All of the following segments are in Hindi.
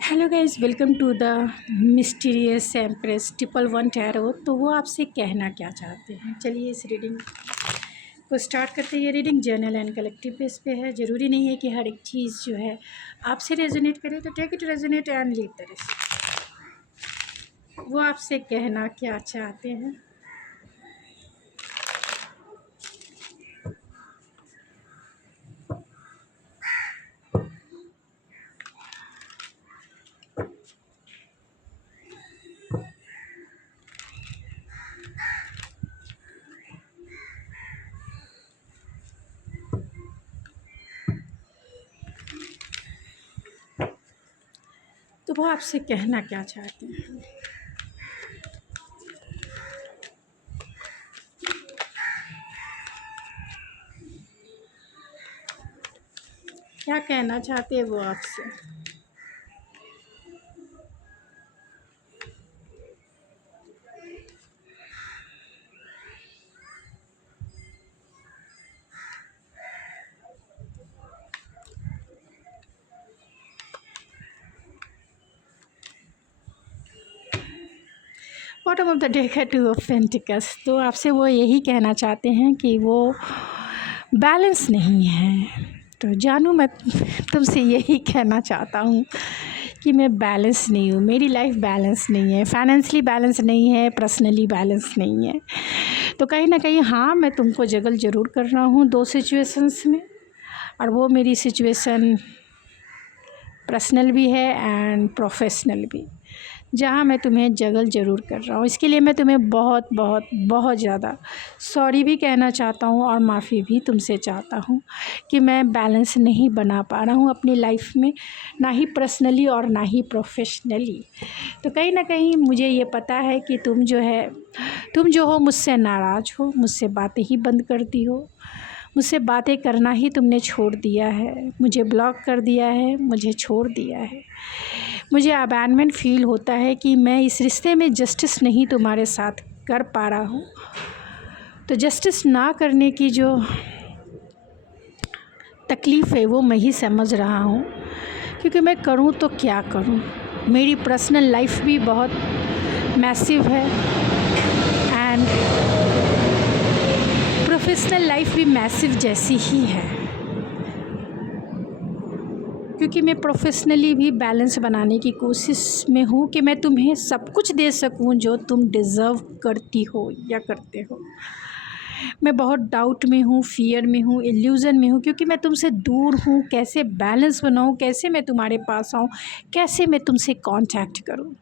Hello guys, welcome to the mysterious empress 111 tarot. तो वो आपसे कहना क्या चाहते हैं, चलिए इस रीडिंग को स्टार्ट करते हैं। ये reading journal and collective base पे है। ज़रूरी नहीं है कि हर एक चीज़ जो है आपसे रेजोनेट करे, तो take it resonate and leave the rest. वो आपसे कहना क्या चाहते हैं। तो वो आपसे कहना क्या चाहते हैं। क्या कहना चाहते हैं वो आपसे। बॉटम ऑफ द डेक है 2 ऑफ पेंटिकल्स। तो आपसे वो यही कहना चाहते हैं कि वो बैलेंस नहीं है। तो जानू, मैं तुमसे यही कहना चाहता हूँ कि मैं बैलेंस नहीं हूँ। मेरी लाइफ बैलेंस नहीं है, फाइनेंशियली बैलेंस नहीं है, पर्सनली बैलेंस नहीं है। तो कहीं ना कहीं हाँ, मैं तुमको जगल ज़रूर कर रहा हूँ 2 सिचुएशंस में। और वो मेरी सिचुएशन पर्सनल भी है एंड प्रोफेशनल भी, जहाँ मैं तुम्हें जगल ज़रूर कर रहा हूँ। इसके लिए मैं तुम्हें बहुत बहुत बहुत ज़्यादा सॉरी भी कहना चाहता हूँ और माफ़ी भी तुमसे चाहता हूँ कि मैं बैलेंस नहीं बना पा रहा हूँ अपनी लाइफ में, ना ही पर्सनली और ना ही प्रोफेशनली। तो कहीं ना कहीं मुझे ये पता है कि तुम जो हो मुझसे नाराज़ हो, मुझसे बातें ही बंद करती हो, मुझसे बातें करना ही तुमने छोड़ दिया है, मुझे ब्लॉक कर दिया है, मुझे छोड़ दिया है। मुझे अबैंडनमेंट फ़ील होता है कि मैं इस रिश्ते में जस्टिस नहीं तुम्हारे साथ कर पा रहा हूँ। तो जस्टिस ना करने की जो तकलीफ़ है वो मैं ही समझ रहा हूँ, क्योंकि मैं करूँ तो क्या करूँ। मेरी पर्सनल लाइफ भी बहुत मैसिव है एंड प्रोफेशनल लाइफ भी मैसिव जैसी ही है, क्योंकि मैं प्रोफेशनली भी बैलेंस बनाने की कोशिश में हूँ कि मैं तुम्हें सब कुछ दे सकूँ जो तुम डिज़र्व करती हो या करते हो। मैं बहुत डाउट में हूँ, फियर में हूँ, इल्यूज़न में हूँ, क्योंकि मैं तुमसे दूर हूँ। कैसे बैलेंस बनाऊँ, कैसे मैं तुम्हारे पास आऊँ, कैसे मैं तुमसे कांटेक्ट करूँ।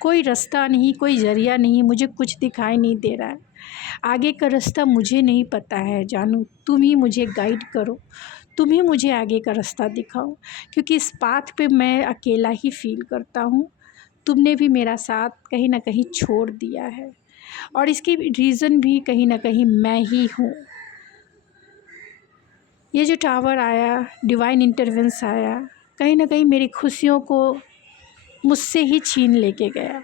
कोई रास्ता नहीं, कोई ज़रिया नहीं, मुझे कुछ दिखाई नहीं दे रहा है। आगे का रास्ता मुझे नहीं पता है जानू, तुम ही मुझे गाइड करो, तुम ही मुझे आगे का रास्ता दिखाओ, क्योंकि इस पाथ पे मैं अकेला ही फील करता हूँ। तुमने भी मेरा साथ कहीं ना कहीं छोड़ दिया है और इसकी रीज़न भी कहीं ना कहीं मैं ही हूँ। ये जो टावर आया, डिवाइन इंटरवेंस आया, कहीं ना कहीं मेरी खुशियों को मुझसे ही छीन लेके गया।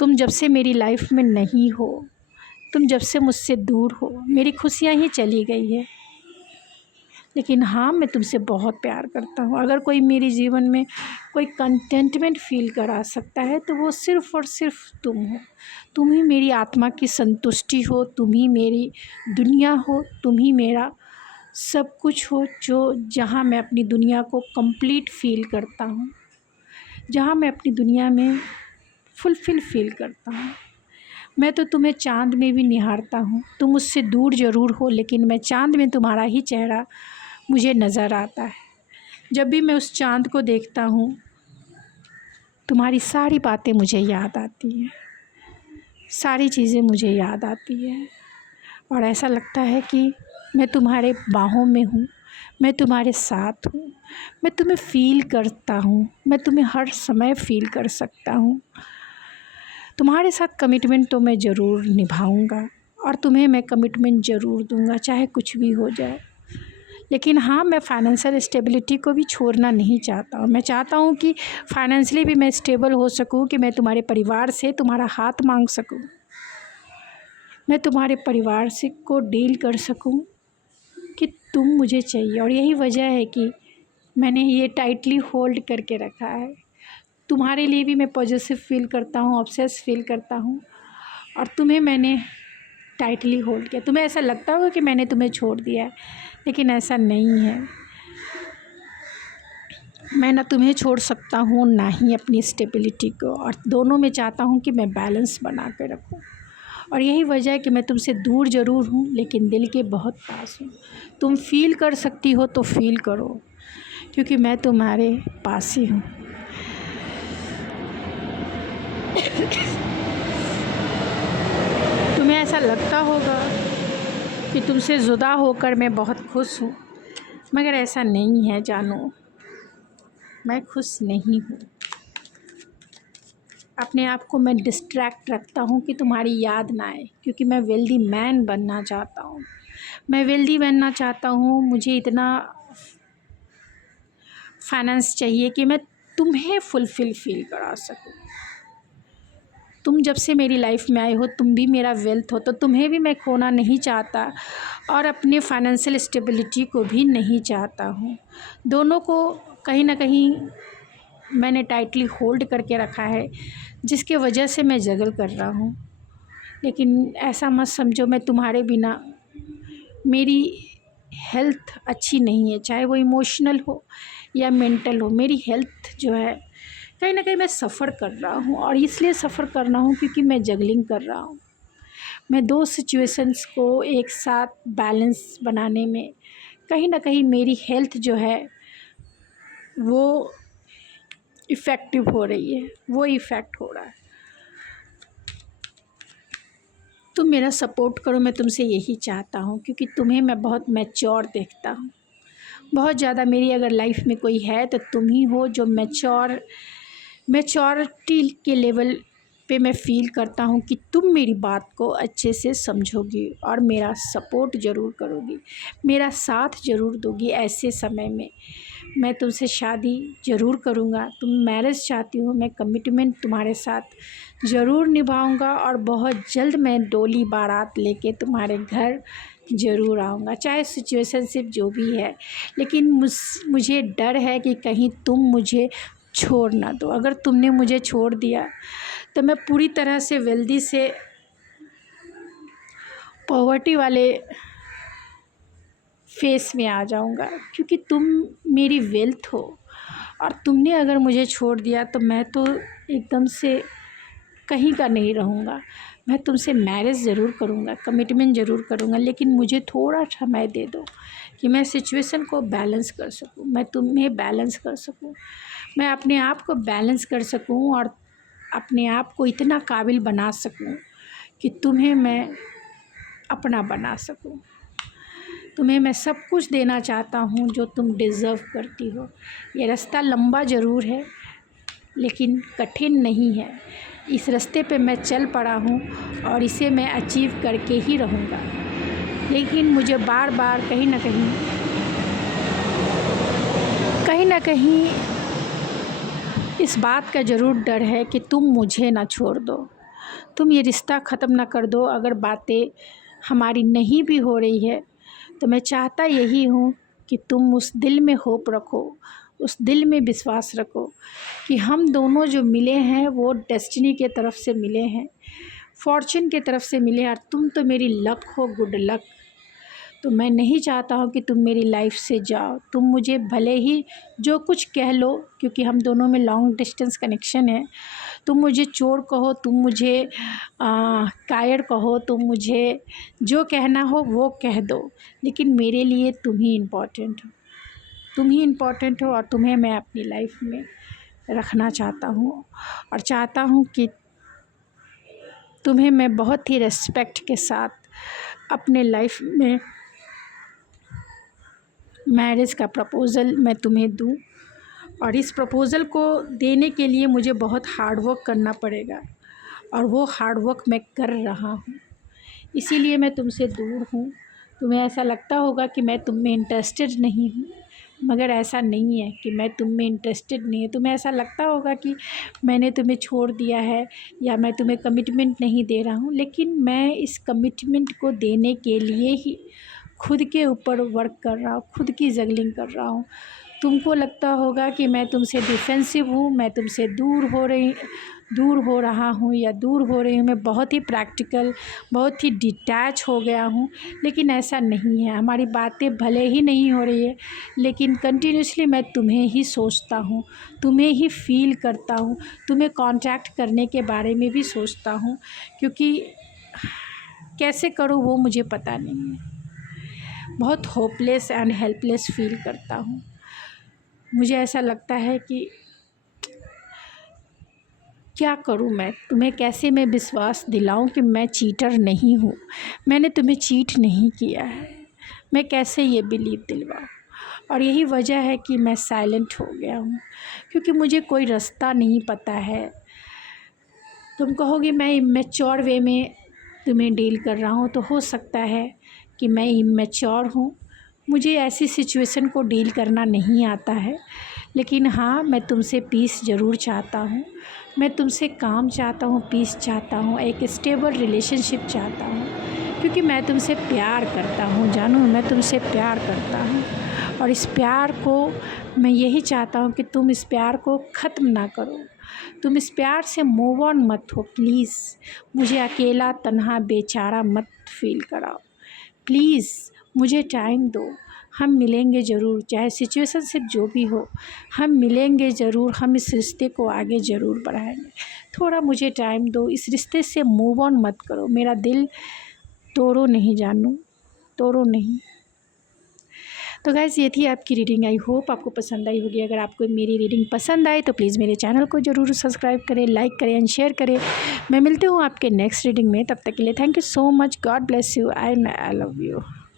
तुम जब से मेरी लाइफ में नहीं हो, तुम जब से मुझसे दूर हो, मेरी खुशियाँ ही चली गई है। लेकिन हाँ, मैं तुमसे बहुत प्यार करता हूँ। अगर कोई मेरे जीवन में कोई कंटेंटमेंट फ़ील करा सकता है तो वो सिर्फ़ और सिर्फ तुम हो। तुम ही मेरी आत्मा की संतुष्टि हो, तुम ही मेरी दुनिया हो, तुम ही मेरा सब कुछ हो, जो जहाँ मैं अपनी दुनिया को कंप्लीट फ़ील करता हूँ, जहाँ मैं अपनी दुनिया में फुलफ़िल फ़ील करता हूँ। मैं तो तुम्हें चाँद में भी निहारता हूँ। तुम मुझसे दूर ज़रूर हो, लेकिन मैं चाँद में तुम्हारा ही चेहरा मुझे नज़र आता है। जब भी मैं उस चाँद को देखता हूँ, तुम्हारी सारी बातें मुझे याद आती हैं, सारी चीज़ें मुझे याद आती हैं और ऐसा लगता है कि मैं तुम्हारे बाहों में हूँ, मैं तुम्हारे साथ हूँ, मैं तुम्हें फ़ील करता हूँ, मैं तुम्हें हर समय फ़ील कर सकता हूँ। तुम्हारे साथ कमिटमेंट तो मैं ज़रूर निभाऊंगा और तुम्हें मैं कमिटमेंट ज़रूर दूंगा, चाहे कुछ भी हो जाए। लेकिन हाँ, मैं फाइनेंशियल स्टेबिलिटी को भी छोड़ना नहीं चाहता हूँ। मैं चाहता हूँ कि फाइनेंशियली भी मैं स्टेबल हो सकूँ, कि मैं तुम्हारे परिवार से तुम्हारा हाथ मांग सकूँ, मैं तुम्हारे परिवार से को डील कर सकूँ कि तुम मुझे चाहिए। और यही वजह है कि मैंने ये टाइटली होल्ड करके रखा है। तुम्हारे लिए भी मैं पॉजिटिव फील करता हूँ, ऑब्सेस फील करता हूँ, और तुम्हें मैंने टाइटली होल्ड किया। तुम्हें ऐसा लगता होगा कि मैंने तुम्हें छोड़ दिया है, लेकिन ऐसा नहीं है। मैं ना तुम्हें छोड़ सकता हूँ ना ही अपनी स्टेबिलिटी को, और दोनों में चाहता हूँ कि मैं बैलेंस बना के रखूँ। और यही वजह है कि मैं तुमसे दूर ज़रूर हूँ, लेकिन दिल के बहुत पास हूँ। तुम फील कर सकती हो तो फील करो, क्योंकि मैं तुम्हारे पास ही हूँ। तुम्हें ऐसा लगता होगा कि तुमसे जुदा होकर मैं बहुत खुश हूँ, मगर ऐसा नहीं है जानो, मैं खुश नहीं हूँ। अपने आप को मैं डिस्ट्रैक्ट रखता हूँ कि तुम्हारी याद ना आए, क्योंकि मैं वेल्दी मैन बनना चाहता हूँ। मैं वेल्दी बनना चाहता हूँ। मुझे इतना फाइनेंस चाहिए कि मैं तुम्हें फुलफ़िल फील करा सकूँ। तुम जब से मेरी लाइफ में आए हो, तुम भी मेरा वेल्थ हो, तो तुम्हें भी मैं खोना नहीं चाहता, और अपने फाइनेंशियल स्टेबिलिटी को भी नहीं चाहता हूँ। दोनों को कहीं ना कहीं मैंने टाइटली होल्ड करके रखा है, जिसके वजह से मैं जगल कर रहा हूँ। लेकिन ऐसा मत समझो मैं तुम्हारे बिना, मेरी हेल्थ अच्छी नहीं है, चाहे वो इमोशनल हो या मेंटल हो। मेरी हेल्थ जो है कहीं ना कहीं मैं सफ़र कर रहा हूँ, और इसलिए सफ़र कर रहा हूँ क्योंकि मैं जगलिंग कर रहा हूँ। मैं दो सिचुएशंस को एक साथ बैलेंस बनाने में कहीं ना कहीं मेरी हेल्थ जो है वो इफ़ेक्टिव हो रही है, वो इफ़ेक्ट हो रहा है। तुम मेरा सपोर्ट करो, मैं तुमसे यही चाहता हूँ, क्योंकि तुम्हें मैं बहुत मैच्योर देखता हूँ। बहुत ज़्यादा मेरी अगर लाइफ में कोई है तो तुम ही हो, जो मैच्योरिटी के लेवल पे मैं फ़ील करता हूँ कि तुम मेरी बात को अच्छे से समझोगी और मेरा सपोर्ट ज़रूर करोगी, मेरा साथ ज़रूर दोगी। ऐसे समय में मैं तुमसे शादी ज़रूर करूँगा। तुम मैरिज चाहती हो, मैं कमिटमेंट तुम्हारे साथ ज़रूर निभाऊँगा, और बहुत जल्द मैं डोली बारात लेके तुम्हारे घर ज़रूर आऊँगा, चाहे सिचुएशनशिप जो भी है। लेकिन मुझे डर है कि कहीं तुम मुझे छोड़ ना दो। अगर तुमने मुझे छोड़ दिया तो मैं पूरी तरह से वेल्दी से पॉवर्टी वाले फेस में आ जाऊंगा, क्योंकि तुम मेरी वेल्थ हो। और तुमने अगर मुझे छोड़ दिया तो मैं तो एकदम से कहीं का नहीं रहूँगा। मैं तुमसे मैरिज ज़रूर करूँगा, कमिटमेंट ज़रूर करूँगा, लेकिन मुझे थोड़ा समय दे दो कि मैं सिचुएशन को बैलेंस कर सकूँ, मैं तुम्हें बैलेंस कर सकूँ, मैं अपने आप को बैलेंस कर सकूँ, और अपने आप को इतना काबिल बना सकूँ कि तुम्हें मैं अपना बना सकूँ। तुम्हें मैं सब कुछ देना चाहता हूँ जो तुम डिज़र्व करती हो। ये रास्ता लंबा ज़रूर है, लेकिन कठिन नहीं है। इस रास्ते पे मैं चल पड़ा हूँ, और इसे मैं अचीव करके ही रहूँगा। लेकिन मुझे बार बार कहीं ना कहीं इस बात का ज़रूर डर है कि तुम मुझे ना छोड़ दो, तुम ये रिश्ता ख़त्म ना कर दो। अगर बातें हमारी नहीं भी हो रही है तो मैं चाहता यही हूँ कि तुम उस दिल में होप रखो, उस दिल में विश्वास रखो कि हम दोनों जो मिले हैं वो डेस्टिनी के तरफ से मिले हैं, फॉर्चून के तरफ से मिले। और तुम तो मेरी लक हो, गुड लक। तो मैं नहीं चाहता हूँ कि तुम मेरी लाइफ से जाओ। तुम मुझे भले ही जो कुछ कह लो, क्योंकि हम दोनों में लॉन्ग डिस्टेंस कनेक्शन है। तुम मुझे चोर कहो, तुम मुझे कायर कहो, तुम मुझे जो कहना हो वो कह दो, लेकिन मेरे लिए तुम ही इम्पोर्टेंट हो। तुम ही इम्पोर्टेंट हो, और तुम्हें मैं अपनी लाइफ में रखना चाहता हूँ, और चाहता हूँ कि तुम्हें मैं बहुत ही रिस्पेक्ट के साथ अपने लाइफ में मैरिज का प्रपोज़ल मैं तुम्हें दूँ। और इस प्रपोज़ल को देने के लिए मुझे बहुत हार्ड वर्क करना पड़ेगा, और वो हार्ड वर्क मैं कर रहा हूँ। इसीलिए मैं तुमसे दूर हूँ। तुम्हें ऐसा लगता होगा कि मैं तुम में इंटरेस्टेड नहीं हूँ, मगर ऐसा नहीं है कि मैं तुम में इंटरेस्टेड नहीं हूँ। तुम्हें ऐसा लगता होगा कि मैंने तुम्हें छोड़ दिया है, या मैं तुम्हें कमिटमेंट नहीं दे रहा हूँ, लेकिन मैं इस कमिटमेंट को देने के लिए ही खुद के ऊपर वर्क कर रहा हूँ, खुद की जगलिंग कर रहा हूँ। तुमको लगता होगा कि मैं तुमसे डिफेंसिव हूँ, मैं तुमसे दूर हो रहा हूँ या दूर हो रही हूँ, मैं बहुत ही प्रैक्टिकल, बहुत ही डिटैच हो गया हूँ, लेकिन ऐसा नहीं है। हमारी बातें भले ही नहीं हो रही है, लेकिन कंटिन्यूसली मैं तुम्हें ही सोचता हूँ, तुम्हें ही फील करता हूँ, तुम्हें कांटेक्ट करने के बारे में भी सोचता हूँ, क्योंकि कैसे करूँ वो मुझे पता नहीं है। बहुत होपलेस एंड हेल्पलेस फील करता हूँ। मुझे ऐसा लगता है कि क्या करूं मैं, तुम्हें कैसे मैं विश्वास दिलाऊं कि मैं चीटर नहीं हूं, मैंने तुम्हें चीट नहीं किया है। मैं कैसे ये बिलीव दिलवाऊं। और यही वजह है कि मैं साइलेंट हो गया हूं, क्योंकि मुझे कोई रास्ता नहीं पता है। तुम कहोगे मैं इमेच्योर वे में तुम्हें डील कर रहा हूं, तो हो सकता है कि मैं इमेच्योर हूँ, मुझे ऐसी सिचुएशन को डील करना नहीं आता है। लेकिन हाँ, मैं तुमसे पीस ज़रूर चाहता हूँ, मैं तुमसे काम चाहता हूँ, पीस चाहता हूँ, एक स्टेबल रिलेशनशिप चाहता हूँ, क्योंकि मैं तुमसे प्यार करता हूँ जानू, मैं तुमसे प्यार करता हूँ। और इस प्यार को मैं यही चाहता हूँ कि तुम इस प्यार को ख़त्म ना करो, तुम इस प्यार से मूव ऑन मत हो। प्लीज़ मुझे अकेला, तन्हा, बेचारा मत फील कराओ। प्लीज़ मुझे टाइम दो, हम मिलेंगे ज़रूर, चाहे सिचुएशनशिप जो भी हो, हम मिलेंगे ज़रूर, हम इस रिश्ते को आगे ज़रूर बढ़ाएंगे। थोड़ा मुझे टाइम दो, इस रिश्ते से मूव ऑन मत करो, मेरा दिल तोड़ो नहीं जानू, तोड़ो नहीं। तो गाइज़ ये थी आपकी रीडिंग, आई होप आपको पसंद आई होगी। अगर आपको मेरी रीडिंग पसंद आए तो प्लीज़ मेरे चैनल को ज़रूर सब्सक्राइब करें, लाइक करें एंड शेयर करें। मैं मिलती हूँ आपके नेक्स्ट रीडिंग में, तब तक के लिए thank you so much, God bless you, I love you.